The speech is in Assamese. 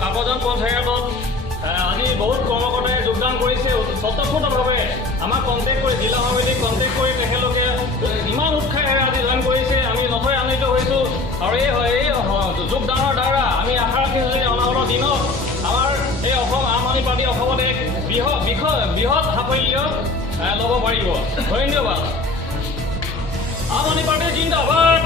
কাকজান পঞ্চায়তত আজি বহুত কৰ্মকৰ্তাই যোগদান কৰিছে স্বতঃস্ফূৰ্তভাৱে আমাক কণ্টেক্ট কৰি জিলা সমিতিক কণ্টেক্ট কৰি তেখেতলোকে ইমান উৎসাহেৰে আজি জইন কৰিছে আমি নথৈ আনন্দিত হৈছোঁ আৰু এই যোগদানৰ দ্বাৰা আমি আশা ৰাখিছোঁ যে অনাগত দিনত আমাৰ এই অসম আম আদমি পাৰ্টি অসমত এক বৃহৎ সাফল্য ল'ব পাৰিব। ধন্যবাদ। আম আদমি পাৰ্টি জিন্দাবাদ।